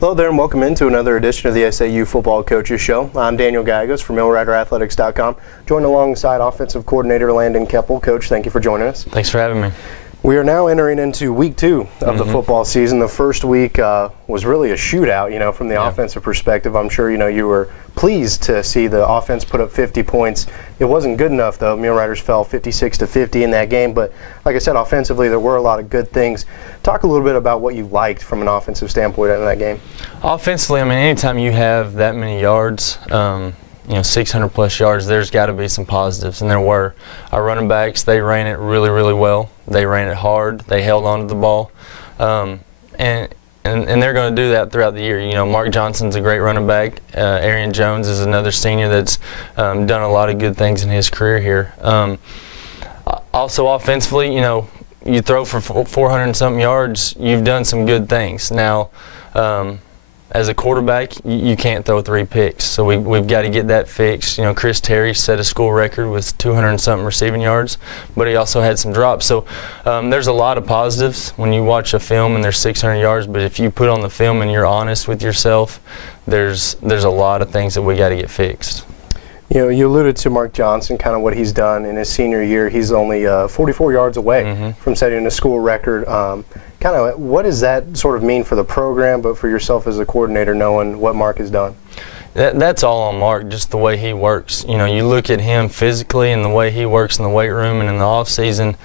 Hello there and welcome into another edition of the SAU Football Coaches Show. I'm Daniel Gallegos from MillRiderAthletics.com, joined alongside Offensive Coordinator Landon Keopple. Coach, thank you for joining us. Thanks for having me. We are now entering into week 2 of the football season. The first week was really a shootout, from the offensive perspective. I'm sure, you were pleased to see the offense put up 50 points. It wasn't good enough, though. Mill Riders fell 56-50 in that game. But like I said, offensively, there were a lot of good things. Talk a little bit about what you liked from an offensive standpoint in that game. Offensively, anytime you have that many yards, 600-plus yards, there's got to be some positives, and there were. Our running backs, they ran it really, really well. They ran it hard. They held on to the ball, and they're going to do that throughout the year. Mark Johnson's a great running back. Arian Jones is another senior that's done a lot of good things in his career here. Also, offensively, you throw for 400 and something yards, you've done some good things. Now, as a quarterback, you can't throw 3 picks, so we've got to get that fixed. Chris Terry set a school record with 200 and something receiving yards, but he also had some drops. So there's a lot of positives when you watch a film and there's 600 yards, but if you put on the film and you're honest with yourself, there's a lot of things that we got to get fixed. You alluded to Mark Johnson, kind of what he's done in his senior year. He's only 44 yards away from setting a school record. Kind of what does that sort of mean for the program, but for yourself as a coordinator, knowing what Mark has done? That's all on Mark, just the way he works. You look at him physically and the way he works in the weight room and in the off season,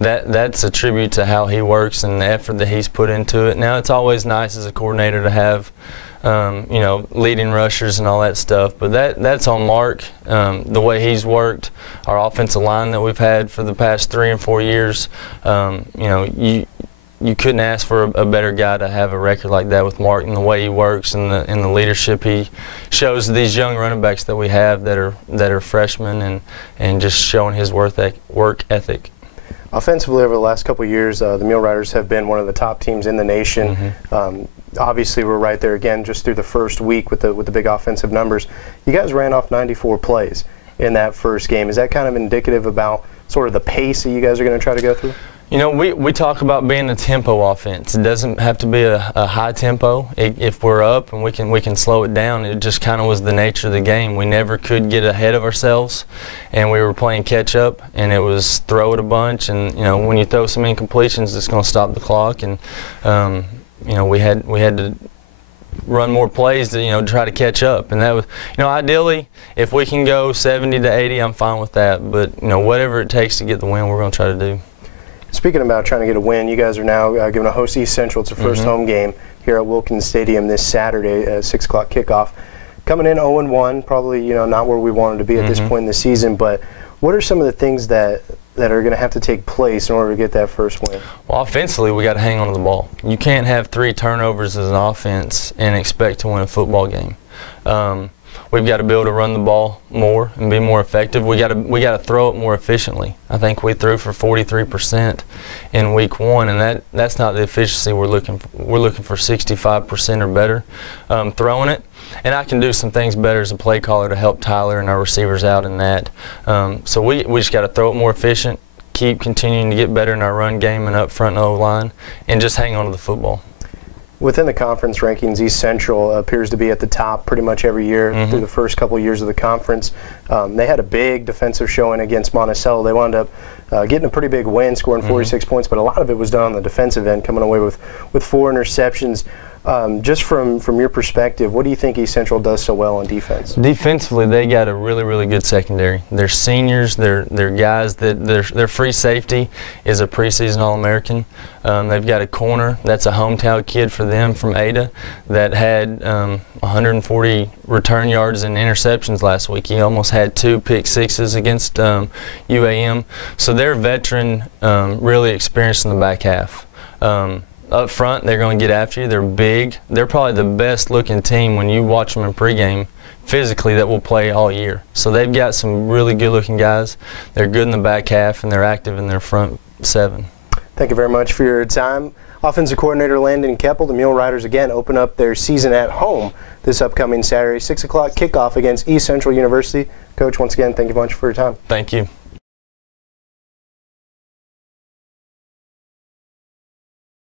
that's a tribute to how he works and the effort that he's put into it. Now, it's always nice as a coordinator to have leading rushers and all that stuff, but that's on Mark. The way he's worked, our offensive line that we've had for the past 3 and 4 years, you couldn't ask for a better guy to have a record like that with Mark and the way he works and the leadership he shows these young running backs that we have that are freshmen and just showing his work ethic. Offensively, over the last couple of years, the Mill Riders have been one of the top teams in the nation. Obviously, we're right there again just through the first week with the big offensive numbers. You guys ran off 94 plays in that first game. Is that kind of indicative about sort of the pace that you guys are going to try to go through? We talk about being a tempo offense. It doesn't have to be a high tempo. If we're up and we can slow it down, it just kind of was the nature of the game. We never could get ahead of ourselves, and we were playing catch up, and it was throw it a bunch. And when you throw some incompletions, it's going to stop the clock. And we had to run more plays to try to catch up, and that was ideally if we can go 70 to 80, I'm fine with that. But whatever it takes to get the win, we're going to try to do. Speaking about trying to get a win, you guys are now giving a host East Central. It's the first home game here at Wilkins Stadium this Saturday at 6 o'clock kickoff. Coming in 0-1, probably not where we wanted to be at this point in the season. But what are some of the things that are going to have to take place in order to get that first win? Well, offensively, we got to hang on to the ball. You can't have 3 turnovers as an offense and expect to win a football game. We've got to be able to run the ball more and be more effective. We got to throw it more efficiently. I think we threw for 43% in week 1, and that's not the efficiency we're looking for. We're looking for 65% or better throwing it. And I can do some things better as a play caller to help Tyler and our receivers out in that. So we just got to throw it more efficient, keep continuing to get better in our run game and up front and O-line, and just hang on to the football. Within the conference rankings, East Central appears to be at the top pretty much every year through the first couple of years of the conference. They had a big defensive showing against Monticello. They wound up getting a pretty big win, scoring 46 points, but a lot of it was done on the defensive end, coming away with 4 interceptions. Just from your perspective, what do you think East Central does so well on defense? Defensively, they got a really, really good secondary. They're seniors. They're guys that their free safety is a preseason All-American. They've got a corner that's a hometown kid for them from Ada that had 140 return yards and interceptions last week. He almost had 2 pick sixes against UAM. So they're veteran, really experienced in the back half. Up front, they're going to get after you. They're big. They're probably the best-looking team when you watch them in pregame physically that will play all year. So they've got some really good-looking guys. They're good in the back half, and they're active in their front 7. Thank you very much for your time. Offensive coordinator Landon Keopple. The Mule Riders again open up their season at home this upcoming Saturday, 6 o'clock kickoff against East Central University. Coach, once again, thank you much for your time. Thank you.